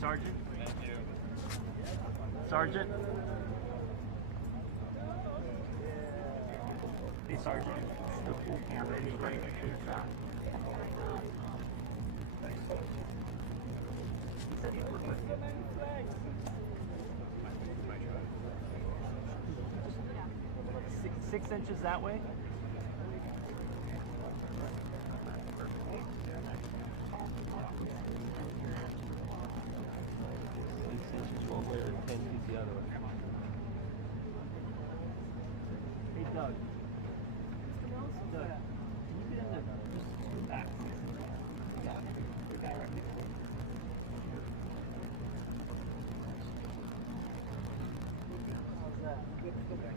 Sergeant. Thank you. Sergeant. Hey, Sergeant. The full camera is right to your shot. He said he'd work with you. Six inches that way? One way or 10 feet the other way. Hey, Doug. Doug, can you get in there? Just back. Yeah, the guy right there. How's that? Good. Go back.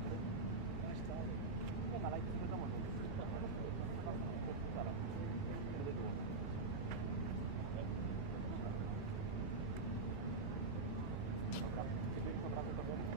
rápido. Mais tarde. É, mas lá em cima da mão. Cara, perdedor. Você vê que sobrar pra também?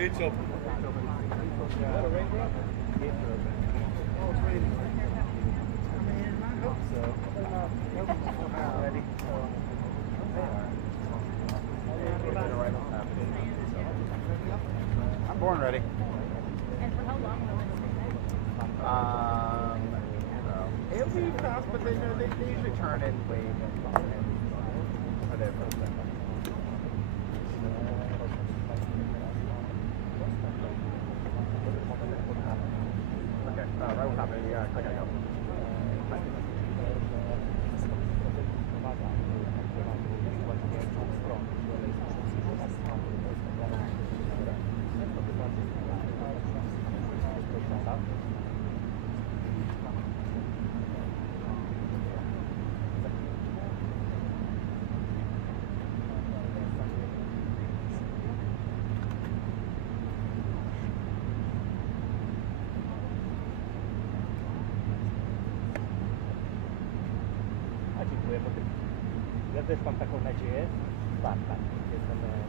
Gates open. Is that a raindrop? Gates are open. Oh, it's raining. I hope so. Ready? I'm born ready. And for how long will it stay? It'll be fast, but they usually turn and wave and whatever. Okay, right what's happening. Yeah, click on go. Dziękuję, bo ja też mam taką nadzieję. Tak, jestem pomocny.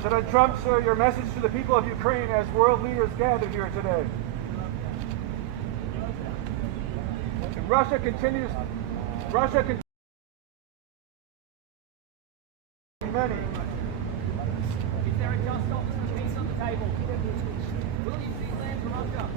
President Trump, sir, your message to the people of Ukraine as world leaders gather here today. Russia continues many. Is there a just option of peace on the table? Will you see land from Russia?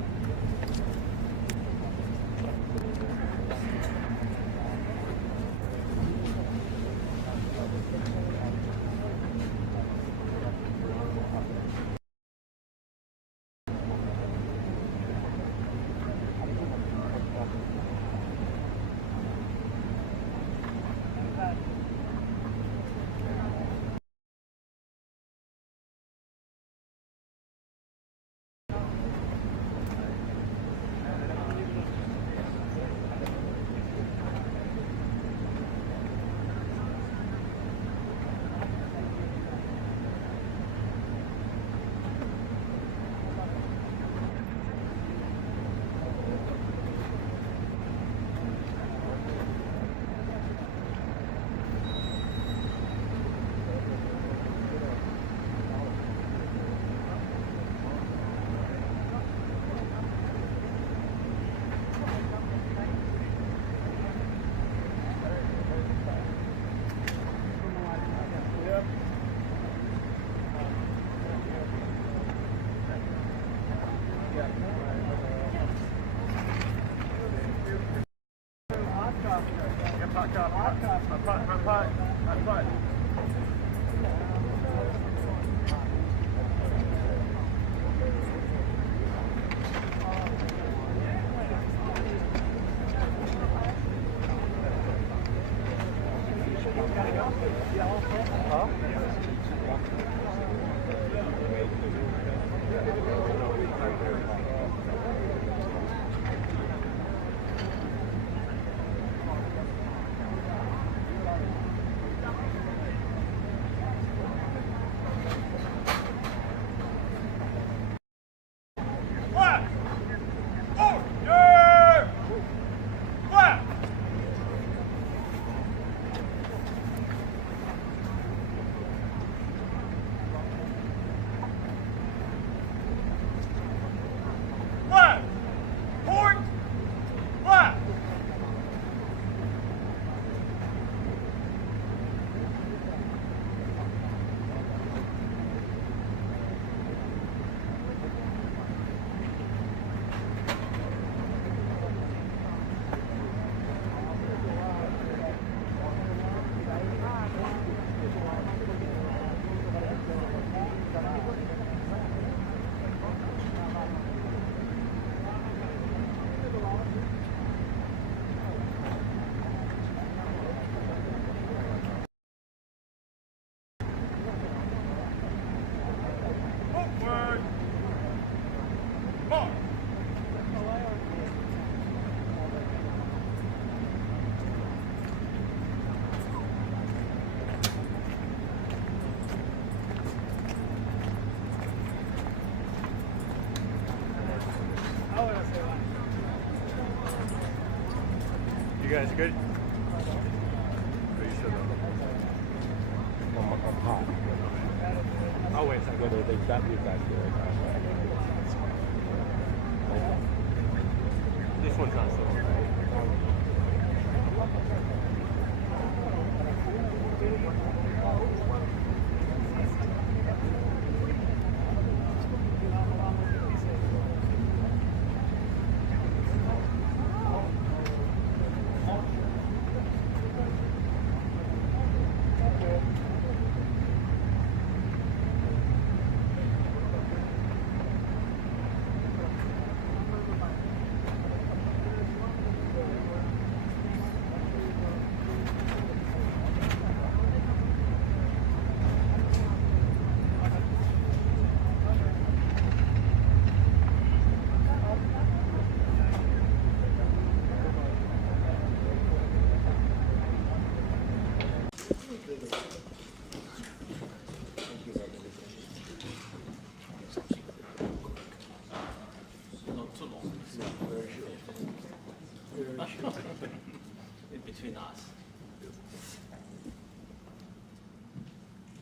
You guys good? I'm hot. Oh, wait a second. Whether they've got you back there. This one's not so.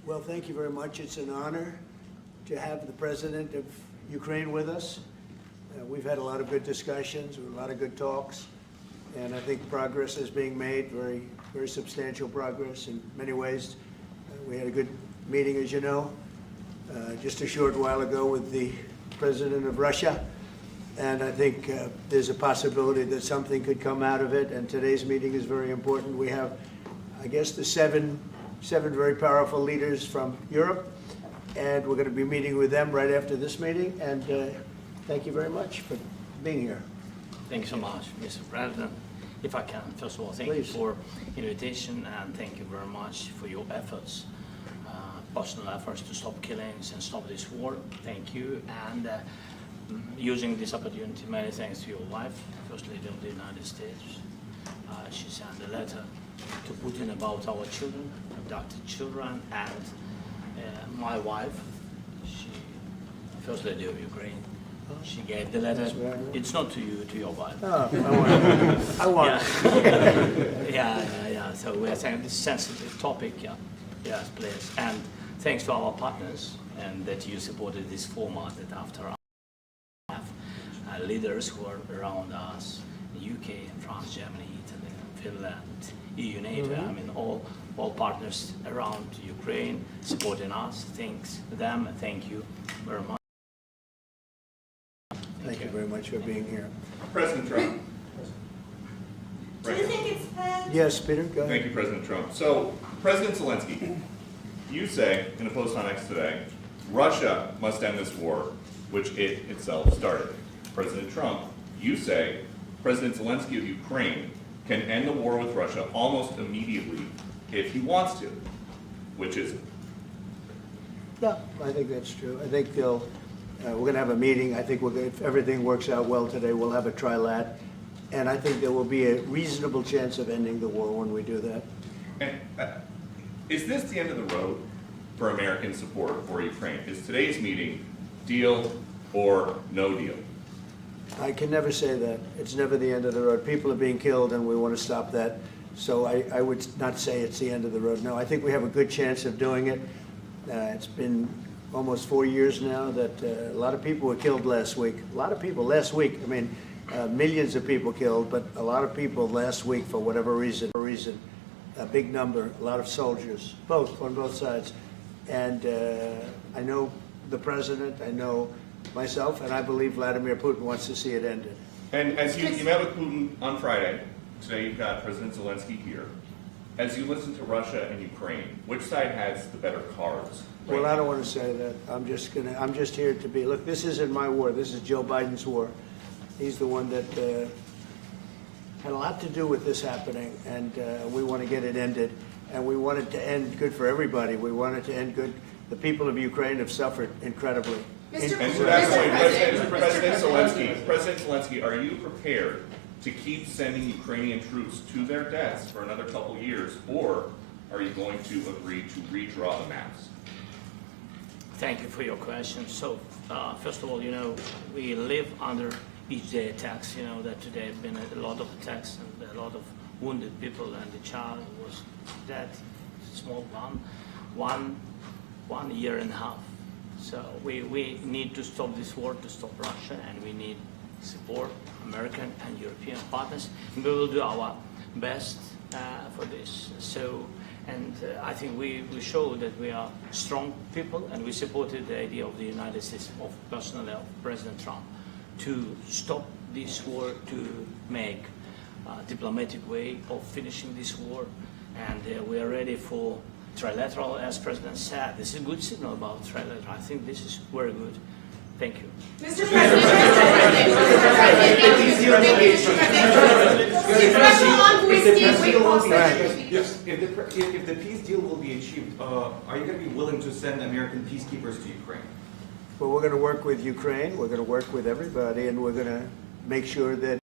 Well, thank you very much. It's an honor to have the President of Ukraine with us. We've had a lot of good discussions, a lot of good talks, and I think progress is being made, very, very substantial progress in many ways. We had a good meeting, as you know, just a short while ago with the President of Russia, and I think there's a possibility that something could come out of it, and today's meeting is very important. We have, I guess, the seven very powerful leaders from Europe, and we're going to be meeting with them right after this meeting, and thank you very much for being here. Thank you so much, Mr. President. If I can, first of all, thank you for invitation, and thank you very much for your efforts, personal efforts to stop killings and stop this war. Thank you, and using this opportunity, many thanks to your wife, First Lady of the United States. She sent a letter to Putin about our children, abducted children, and my wife, First Lady of Ukraine, she gave the letter. It's not to you, to your wife. Oh, I want it. Yeah. So we're saying this sensitive topic, yeah. Yes, please. And thanks to our partners, and that you supported this format that after our leaders who are around us, UK, France, Germany, Italy, Finland, EU, NATO, I mean all partners around Ukraine supporting us. Thanks to them, and thank you very much. Thank you very much for being here. President Trump. Do you think it's fair? Yes, Peter, go ahead. Thank you, President Trump. So, President Zelenskyy, you say in a post on X today, Russia must end this war, which it itself started. President Trump, you say President Zelenskyy of Ukraine can end the war with Russia almost immediately if he wants to, which is it? No, I think that's true. I think they'll. We're going to have a meeting. I think if everything works out well today, we'll have a trilat. And I think there will be a reasonable chance of ending the war when we do that. And is this the end of the road for American support for Ukraine? Is today's meeting deal or no deal? I can never say that. It's never the end of the road. People are being killed, and we want to stop that. So I would not say it's the end of the road. No, I think we have a good chance of doing it. It's been almost 4 years now that a lot of people were killed last week. A lot of people last week. I mean, millions of people killed, but a lot of people last week for whatever reason. A big number, a lot of soldiers, on both sides. And I know the president, I know myself, and I believe Vladimir Putin wants to see it ended. And as you met with Putin on Friday, today you've got President Zelenskyy here. As you listen to Russia and Ukraine, which side has the better cards? Well, I don't want to say that. I'm just here to be. Look, this isn't my war. This is Joe Biden's war. He's the one that had a lot to do with this happening, and we want to get it ended. And we want it to end good for everybody. We want it to end good. The people of Ukraine have suffered incredibly. And to that point, President Zelenskyy, are you prepared to keep sending Ukrainian troops to their deaths for another couple years, or are you going to agree to redraw the maps? Thank you for your question. So, first of all, we live under each day attacks. That today have been a lot of attacks and a lot of wounded people, and the child was dead, small one year and a half. So we need to stop this war, to stop Russia, and we need support, American and European partners. And we will do our best for this. So, and I think we show that we are strong people, and we supported the idea of the United States, of personally of President Trump, to stop this war, to make a diplomatic way of finishing this war. And we are ready for trilateral, as President said. This is a good signal about trilateral. I think this is very good. Thank you. Mr. President, if the peace deal will be achieved, are you going to be willing to send American peacekeepers to Ukraine? Well, we're going to work with Ukraine. We're going to work with everybody, and we're going to make sure that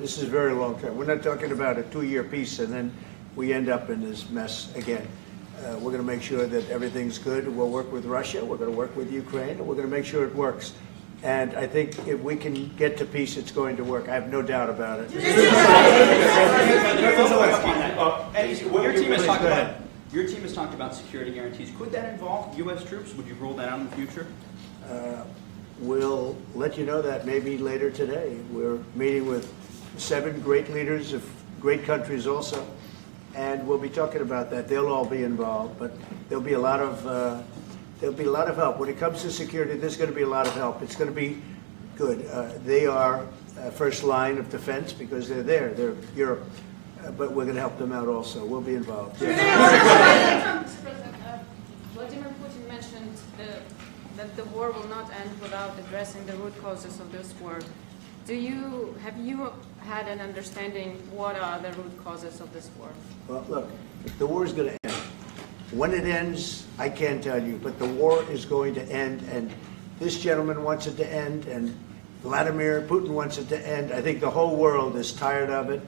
this is very long term. We're not talking about a 2-year peace and then we end up in this mess again. We're going to make sure that everything's good. We'll work with Russia. We're going to work with Ukraine, and we're going to make sure it works. And I think if we can get to peace, it's going to work. I have no doubt about it. Your team has talked about security guarantees. Could that involve U.S. troops? Would you rule that out in the future? We'll let you know that maybe later today. We're meeting with 7 great leaders of great countries also, and we'll be talking about that. They'll all be involved, but there'll be a lot of help. When it comes to security, there's going to be a lot of help. It's going to be good. They are first line of defense because they're there. They're Europe. But we're going to help them out also. We'll be involved. Mr. President, Vladimir Putin mentioned that the war will not end without addressing the root causes of this war. Have you had an understanding what are the root causes of this war? Well, look, the war is going to end. When it ends, I can't tell you, but the war is going to end, and this gentleman wants it to end, and Vladimir Putin wants it to end. I think the whole world is tired of it,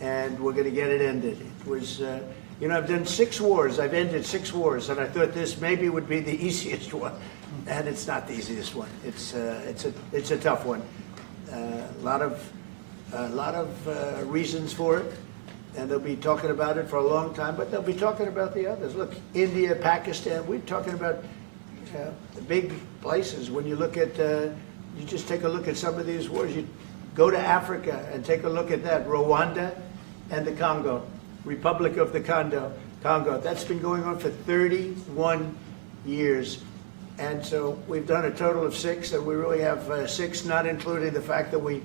and we're going to get it ended. It was, I've done 6 wars. I've ended 6 wars, and I thought this maybe would be the easiest one, and it's not the easiest one. It's a tough one. A lot of reasons for it, and they'll be talking about it for a long time, but they'll be talking about the others. Look, India, Pakistan, we're talking about the big places. When you look at, you just take a look at some of these wars. You go to Africa and take a look at that. Rwanda and the Congo, Republic of the Congo. That's been going on for 31 years. And so we've done a total of 6, and we really have 6, not including the fact that we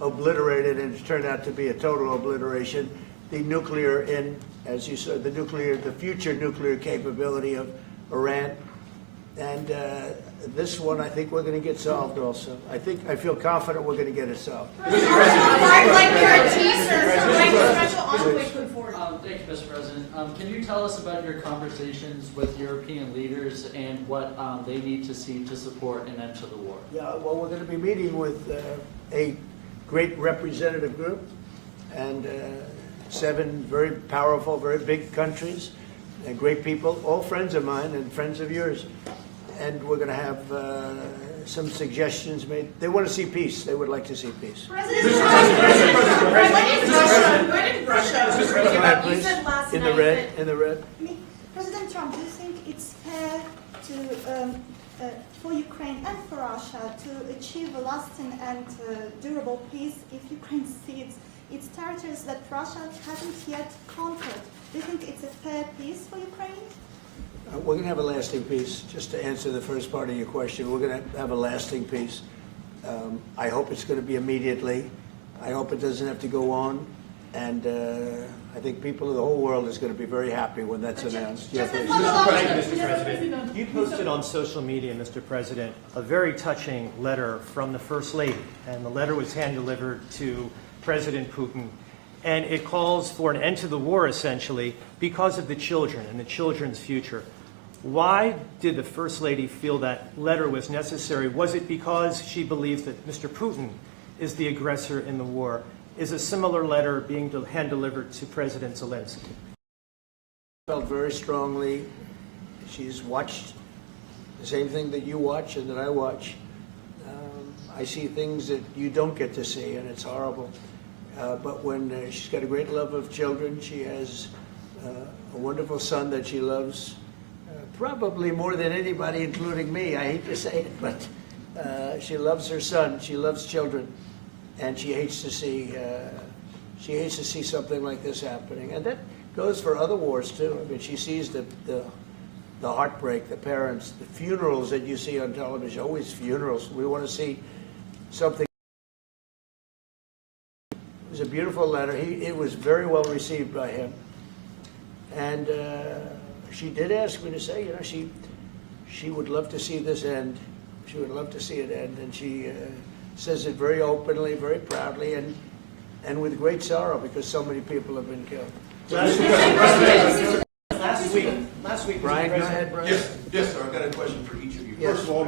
obliterated, and it turned out to be a total obliteration, the nuclear, as you said, the future nuclear capability of Iran. And this one, I think we're going to get solved also. I feel confident we're going to get it solved. Like guarantees or special envoy put forward. Thank you, Mr. President. Can you tell us about your conversations with European leaders and what they need to see to support an end to the war? Yeah, well, we're going to be meeting with a great representative group and 7 very powerful, very big countries and great people, all friends of mine and friends of yours. And we're going to have some suggestions made. They want to see peace. They would like to see peace. President Trump, when in Russia, you said last In night the red, in the red. President Trump, do you think it's fair to, for Ukraine and for Russia to achieve a lasting and durable peace if Ukraine cedes its territories that Russia hasn't yet conquered? Do you think it's a fair peace for Ukraine? We're going to have a lasting peace. Just to answer the first part of your question, we're going to have a lasting peace. I hope it's going to be immediately. I hope it doesn't have to go on. And I think people of the whole world is going to be very happy when that's announced. Mr. President, you posted on social media, Mr. President, a very touching letter from the First Lady. And the letter was hand-delivered to President Putin. And it calls for an end to the war, essentially, because of the children and the children's future. Why did the First Lady feel that letter was necessary? Was it because she believes that Mr. Putin is the aggressor in the war? Is a similar letter being hand-delivered to President Zelenskyy? I felt very strongly. She's watched the same thing that you watch and that I watch. I see things that you don't get to see, and it's horrible. But when she's got a great love of children, she has a wonderful son that she loves, probably more than anybody, including me. I hate to say it, but she loves her son. She loves children, and she hates to see something like this happening. And that goes for other wars too. I mean, she sees the heartbreak, the parents, the funerals that you see on television. Always funerals. We want to see something. It was a beautiful letter. It was very well received by him. And she did ask me to say, she would love to see this end. She would love to see it end. And she says it very openly, very proudly, and with great sorrow because so many people have been killed. Last week, Brian, go ahead, Brian. Yes, sir. I've got a question for each of you. Yes. First of all,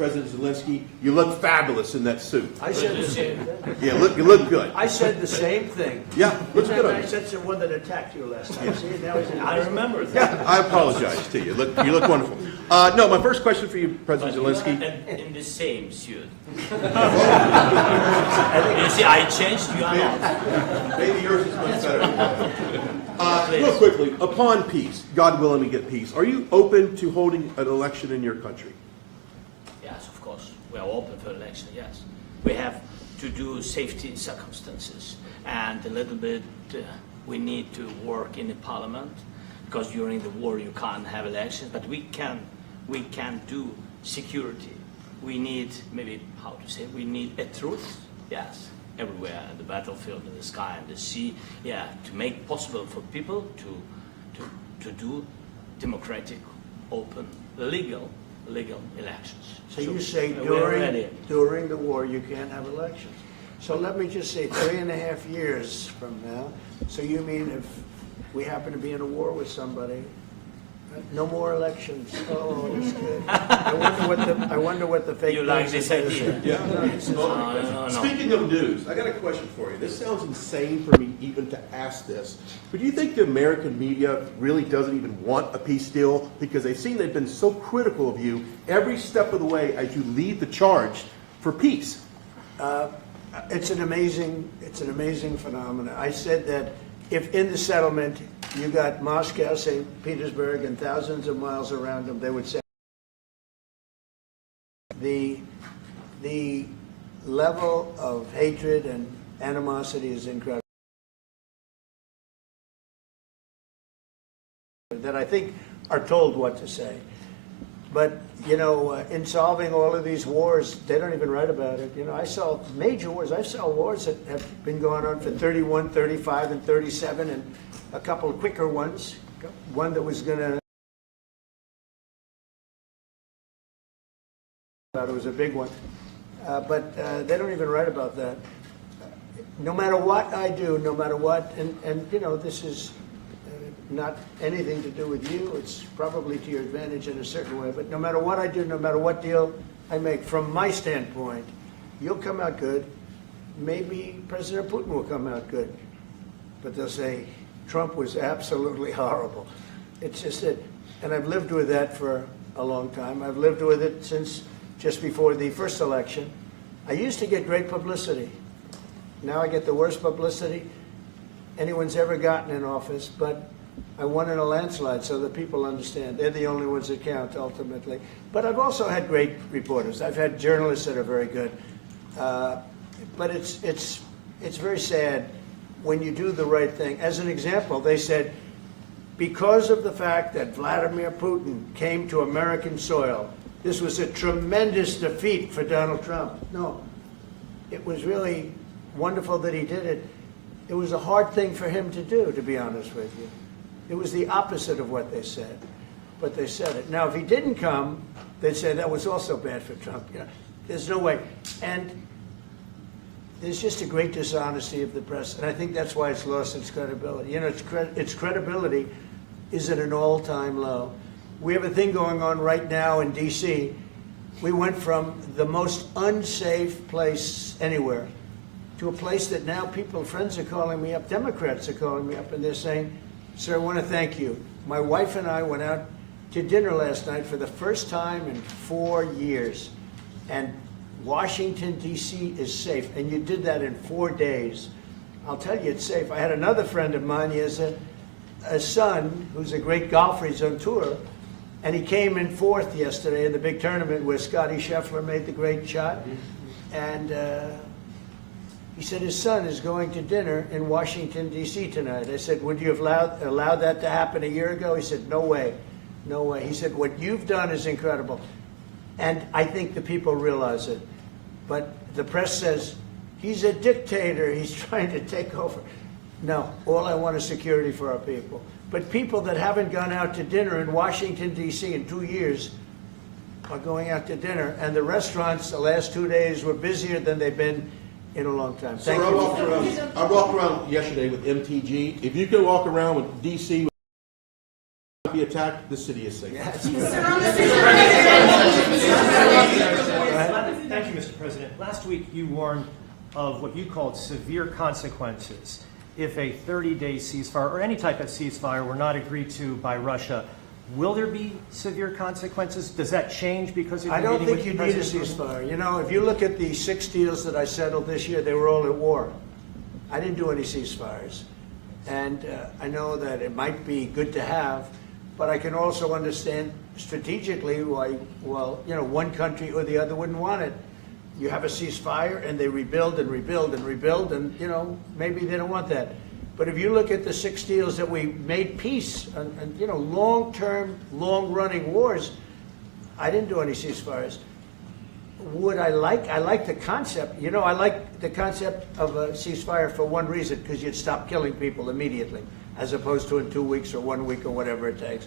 President Zelensky, you look fabulous in that suit. I said the same thing. Yeah, you look good. I said the same thing. Yeah, looks good on I you. said the one that attacked you last time. See, now he's I remember that. Yeah, I apologize to you. You look wonderful. No, my first question for you, President But you Zelensky. are in the same suit. You see, I changed, you are not. Maybe yours is much better. Please. Real quickly, upon peace, God willing we get peace, are you open to holding an election in your country? Yes, of course. We are open for election, yes. We have to do safety circumstances. And a little bit, we need to work in the parliament, because during the war you can't have elections, but we can do security. We need, maybe, how to say, we need a truth, yes, everywhere, in the battlefield, in the sky, in the sea, yeah, to make possible for people to do democratic, open, legal elections. So you say we're ready. during the war you can't have elections. So let me just say 3.5 years from now, so you mean if we happen to be in a war with somebody, no more elections. Oh, that's good. I wonder what the fake You like news this is. idea? Yeah. No. Speaking of news, I got a question for you. This sounds insane for me even to ask this, but do you think the American media really doesn't even want a peace deal because they've seen they've been so critical of you every step of the way as you lead the charge for peace? It's an amazing phenomenon. I said that if in the settlement you got Moscow, St. Petersburg, and thousands of miles around them, they would say the level of hatred and animosity is incredible. That I think are told what to say. But, you know, in solving all of these wars, they don't even write about it. You know, I saw major wars. I saw wars that have been going on for 31, 35, and 37, and a couple of quicker ones. One that was going to... It was a big one. But they don't even write about that. No matter what I do, no matter what, and you know, this is not anything to do with you. It's probably to your advantage in a certain way. But no matter what I do, no matter what deal I make, from my standpoint, you'll come out good. Maybe President Putin will come out good. But they'll say, Trump was absolutely horrible. It's just that, and I've lived with that for a long time. I've lived with it since just before the first election. I used to get great publicity. Now I get the worst publicity anyone's ever gotten in office, but I won in a landslide, so that people understand. They're the only ones that count, ultimately. But I've also had great reporters. I've had journalists that are very good. But it's very sad when you do the right thing. As an example, they said, because of the fact that Vladimir Putin came to American soil, this was a tremendous defeat for Donald Trump. No, it was really wonderful that he did it. It was a hard thing for him to do, to be honest with you. It was the opposite of what they said, but they said it. Now, if he didn't come, they'd say that was also bad for Trump. You know, there's no way. And there's just a great dishonesty of the press, and I think that's why it's lost its credibility. You know, its credibility is at an all-time low. We have a thing going on right now in D.C. We went from the most unsafe place anywhere to a place that now friends are calling me up, Democrats are calling me up, and they're saying, sir, I want to thank you. My wife and I went out to dinner last night for the first time in 4 years, and Washington, D.C. is safe, and you did that in 4 days. I'll tell you, it's safe. I had another friend of mine, he has a son who's a great golfer, he's on tour, and he came in 4th yesterday in the big tournament where Scotty Scheffler made the great shot, and he said his son is going to dinner in Washington, D.C. tonight. I said, would you have allowed that to happen a year ago? He said, no way, no way. He said, what you've done is incredible. And I think the people realize it. But the press says, he's a dictator, he's trying to take over. No, all I want is security for our people. But people that haven't gone out to dinner in Washington, D.C. in 2 years are going out to dinner. And the restaurants the last 2 days were busier than they've been in a long time. Thank Sir, you. I walked around yesterday with MTG. If you could walk around with D.C. be attacked, the city is safe. Yeah, Sir, on the Thank you, Mr. President. Last week you warned of what you called severe consequences if a 30-day ceasefire or any type of ceasefire were not agreed to by Russia. Will there be severe consequences? Does that change because of I your don't meeting think you with need a President Putin? ceasefire. You know, if you look at the 6 deals that I settled this year, they were all at war. I didn't do any ceasefires. And I know that it might be good to have, but I can also understand strategically why, well, you know, one country or the other wouldn't want it. You have a ceasefire and they rebuild and rebuild and rebuild, and, you know, maybe they don't want that. But if you look at the 6 deals that we made peace and you know, long-term, long-running wars, I didn't do any ceasefires. Would I like the concept. You know, I like the concept of a ceasefire for one reason, because you'd stop killing people immediately, as opposed to in 2 weeks or 1 week or whatever it takes.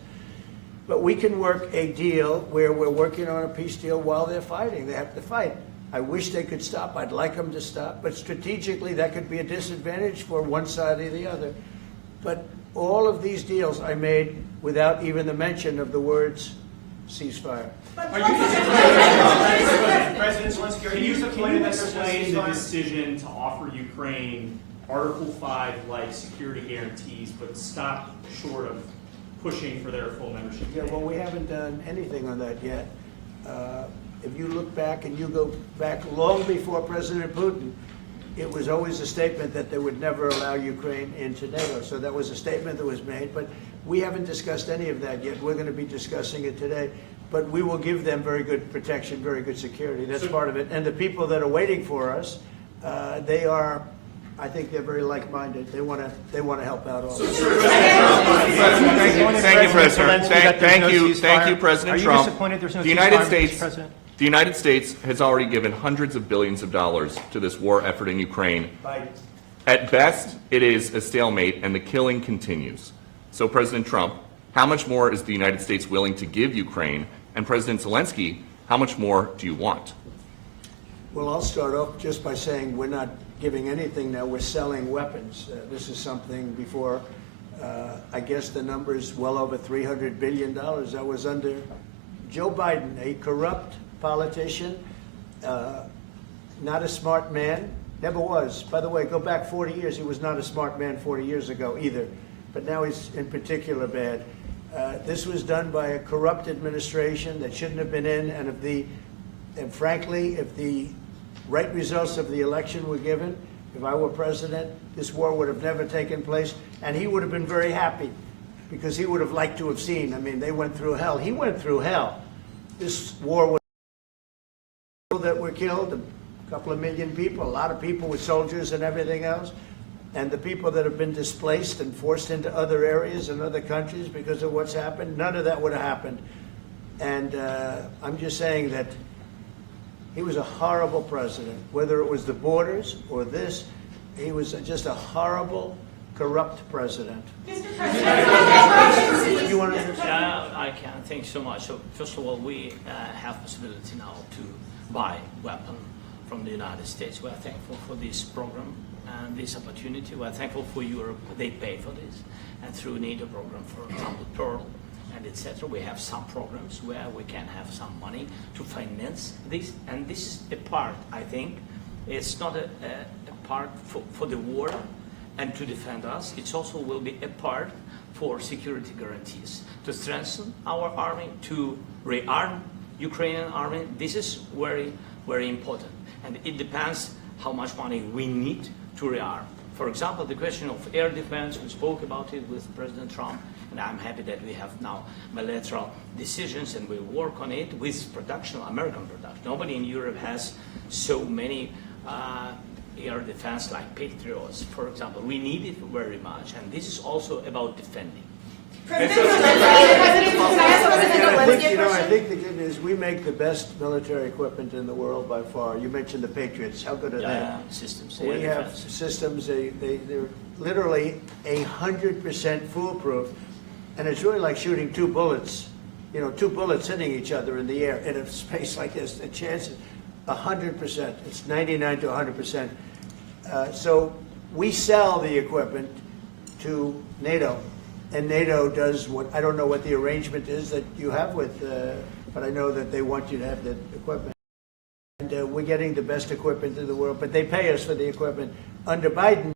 But we can work a deal where we're working on a peace deal while they're fighting. They have to fight. I wish they could stop. I'd like them to stop. But strategically, that could be a disadvantage for one side or the other. But all of these deals I made without even the mention of the words ceasefire. President Zelenskyy, can you explain the decision to offer Ukraine Article 5-like security guarantees, but stop short of pushing for their full membership? Yeah, well, we haven't done anything on that yet. If you look back and you go back long before President Putin, it was always a statement that they would never allow Ukraine into NATO. So that was a statement that was made, but we haven't discussed any of that yet. We're going to be discussing it today. But we will give them very good protection, very good security. That's part of it. And the people that are waiting for us, they are, I think they're very like-minded. They want to help out also. Thank you, President. Thank you, President Trump. Are you disappointed there's no The United ceasefire, States, Mr. President? the United States has already given hundreds of billions of dollars to this war effort in Ukraine. At best, it is a stalemate, and the killing continues. So, President Trump, how much more is the United States willing to give Ukraine? And President Zelensky, how much more do you want? Well, I'll start off just by saying we're not giving anything now. We're selling weapons. This is something before, I guess the number is well over $300 billion. That was under Joe Biden, a corrupt politician, not a smart man, never was. By the way, go back 40 years. He was not a smart man 40 years ago either, but now he's in particular bad. This was done by a corrupt administration that shouldn't have been in, and frankly, if the right results of the election were given, if I were president, this war would have never taken place, and he would have been very happy, because he would have liked to have seen. I mean, they went through hell. He went through hell. This war was that were killed, a couple of million people, a lot of people with soldiers and everything else. And the people that have been displaced and forced into other areas and other countries because of what's happened, none of that would have happened. And I'm just saying that he was a horrible president. Whether it was the borders or this, he was just a horrible, corrupt president. Mr. President, you want to? I can. Thanks so much. So first of all, we have possibility now to buy weapon from the United States. We are thankful for this program and this opportunity. We are thankful for Europe. They pay for this, and through NATO program, for example, Pearl and etc. We have some programs where we can have some money to finance this, and this is a part. I think it's not a part for the war and to defend us. It also will be a part for security guarantees, to strengthen our army, to rearm Ukrainian army. This is very, very important, and it depends how much money we need to rearm. For example, the question of air defense, we spoke about it with President Trump, and I'm happy that we have now bilateral decisions and we work on it with production, American production. Nobody in Europe has so many air defense like Patriots, for example. We need it very much, and this is also about defending. I think the good news, we make the best military equipment in the world by far. You mentioned the Patriots. How good are they? Systems. We have systems. They're literally 100% foolproof, and it's really like shooting two bullets. You know, two bullets hitting each other in the air in a space like this. The chance is 100%. It's 99 to 100%. So we sell the equipment to NATO. And NATO does what, I don't know what the arrangement is that you have with, but I know that they want you to have the equipment. And we're getting the best equipment in the world, but they pay us for the equipment. Under Biden,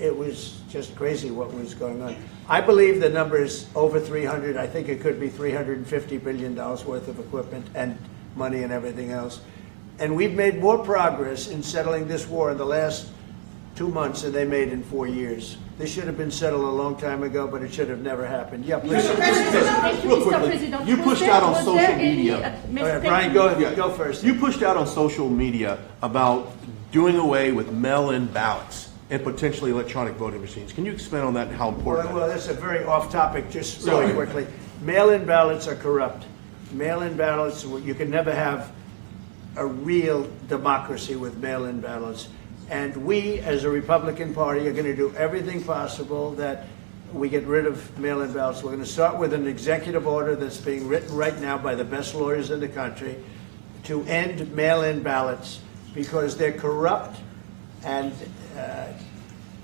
it was just crazy what was going on. I believe the number is over 300. I think it could be $350 billion worth of equipment and money and everything else. And we've made more progress in settling this war in the last 2 months than they made in 4 years. This should have been settled a long time ago, but it should have never happened. Yeah, please. Real quickly, you pushed out on social media. All right, Brian, go first. You pushed out on social media about doing away with mail-in ballots and potentially electronic voting machines. Can you expand on that and how important Well, that's a very off-topic, just really quickly. Mail-in ballots are corrupt. Mail-in ballots, you can never have a real democracy with mail-in ballots. And we, as a Republican Party, are going to do everything possible that we get rid of mail-in ballots. We're going to start with an executive order that's being written right now by the best lawyers in the country to end mail-in ballots because they're corrupt. And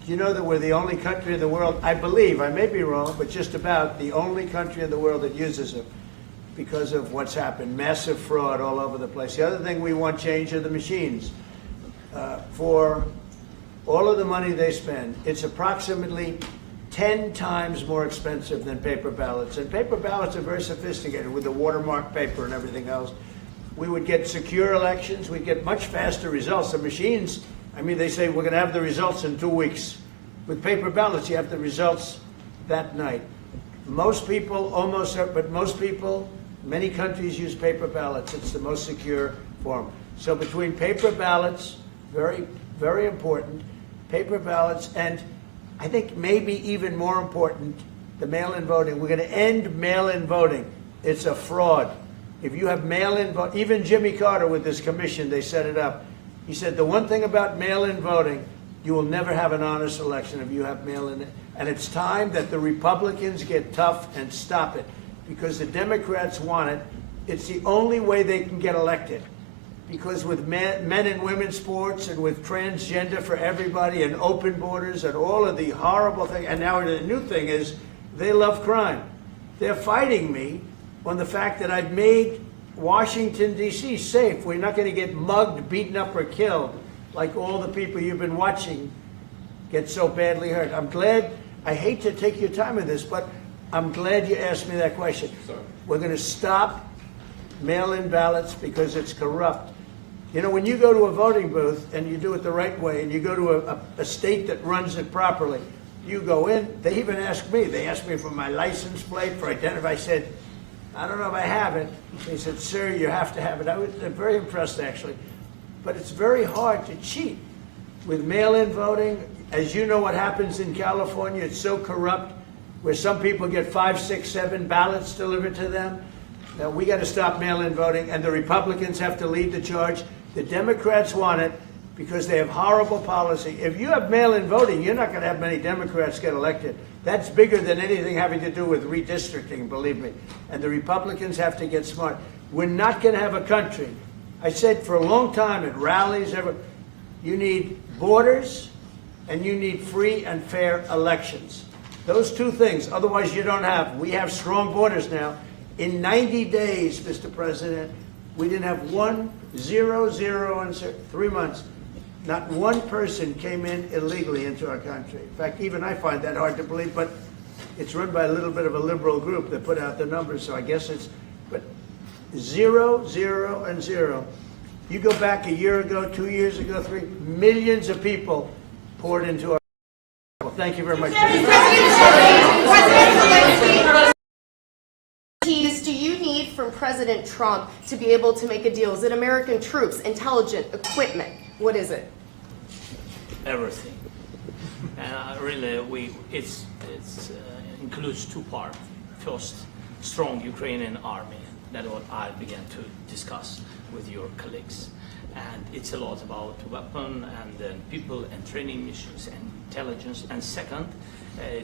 you know that we're the only country in the world, I believe, I may be wrong, but just about the only country in the world that uses them because of what's happened. Massive fraud all over the place. The other thing we want change are the machines. For all of the money they spend, it's approximately 10 times more expensive than paper ballots. And paper ballots are very sophisticated with the watermark paper and everything else. We would get secure elections. We'd get much faster results. The machines, I mean, they say we're going to have the results in 2 weeks. With paper ballots, you have the results that night. Most people, but most people, many countries use paper ballots. It's the most secure form. So between paper ballots, very, very important, paper ballots, and I think maybe even more important, the mail-in voting. We're going to end mail-in voting. It's a fraud. If you have mail-in vote, even Jimmy Carter with this commission, they set it up. He said the one thing about mail-in voting, you will never have an honest election if you have mail-in. And it's time that the Republicans get tough and stop it because the Democrats want it. It's the only way they can get elected. Because with men and women's sports and with transgender for everybody and open borders and all of the horrible things, and now the new thing is they love crime. They're fighting me on the fact that I've made Washington, D.C. safe. We're not going to get mugged, beaten up, or killed like all the people you've been watching get so badly hurt. I'm glad, I hate to take your time with this, but I'm glad you asked me that question. We're going to stop mail-in ballots because it's corrupt. You know, when you go to a voting booth and you do it the right way and you go to a state that runs it properly, you go in, they even ask me, they asked me for my license plate, for identity. I said, I don't know if I have it. They said, sir, you have to have it. I was very impressed, actually. But it's very hard to cheat with mail-in voting. As you know what happens in California, it's so corrupt, where some people get 5, 6, 7 ballots delivered to them. Now, we got to stop mail-in voting, and the Republicans have to lead the charge. The Democrats want it because they have horrible policy. If you have mail-in voting, you're not going to have many Democrats get elected. That's bigger than anything having to do with redistricting, believe me. And the Republicans have to get smart. We're not going to have a country. I said for a long time at rallies, you need borders and you need free and fair elections. Those two things, otherwise you don't have. We have strong borders now. In 90 days, Mr. President, we didn't have 0, in 3 months. Not one person came in illegally into our country. In fact, even I find that hard to believe, but it's run by a little bit of a liberal group that put out the numbers, so I guess it's, but 0, 0, and 0. You go back a year ago, 2 years ago, 3, millions of people poured into our. Well, thank you very much. Do you need from President Trump to be able to make a deal? Is it American troops, intelligence, equipment? What is it? Everything. And really, it includes 2 parts. First, strong Ukrainian army. That's what I began to discuss with your colleagues. And it's a lot about weapon and then people and training missions and intelligence. And second,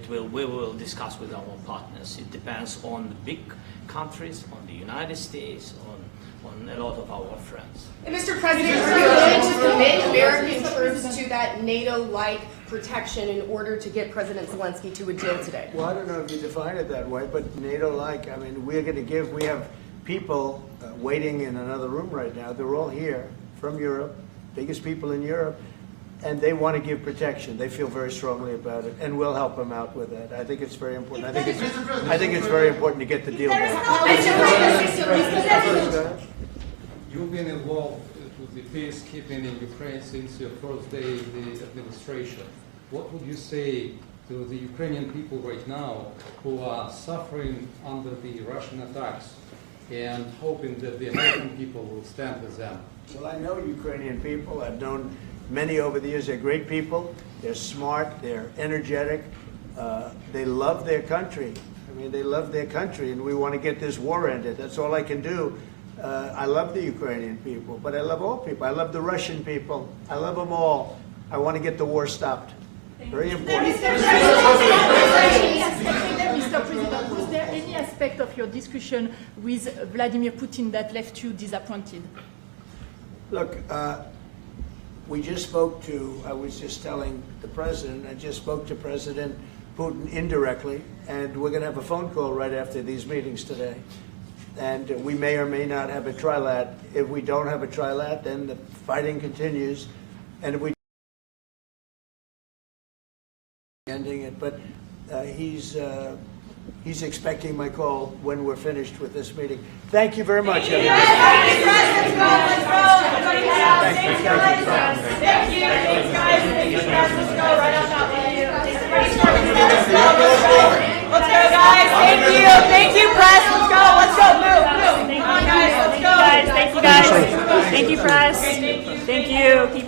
we will discuss with our partners. It depends on the big countries, on the United States, on a lot of our friends. And Mr. President, are you willing to commit American troops to that NATO-like protection in order to get President Zelenskyy to a deal today? Well, I don't know if you define it that way, but NATO-like, I mean, we have people waiting in another room right now. They're all here from Europe, biggest people in Europe, and they want to give protection. They feel very strongly about it, and we'll help them out with that. I think it's very important. I think it's very important to get the deal done. You've been involved with the peacekeeping in Ukraine since your first day in the administration. What would you say to the Ukrainian people right now who are suffering under the Russian attacks and hoping that the American people will stand with them? Well, I know Ukrainian people. I've known many over the years. They're great people. They're smart. They're energetic. They love their country. I mean, they love their country, and we want to get this war ended. That's all I can do. I love the Ukrainian people, but I love all people. I love the Russian people. I love them all. I want to get the war stopped. Very important. Mr. President, was there any aspect of your discussion with Vladimir Putin that left you disappointed? Look, we just spoke to, I was just telling the President, I just spoke to President Putin indirectly, and we're going to have a phone call right after these meetings today. And we may or may not have a trilat. If we don't have a trilat, then the fighting continues. And if we ending it, but he's expecting my call when we're finished with this meeting. Thank you very much, everybody. Thank you, guys. Thank you, guys. Let's go right on top. Let's go, guys. Thank you. Thank you, press. Let's go. Let's go. Move. Come on, guys. Let's go. Thank you, guys. Thank you, press. Thank you. Keep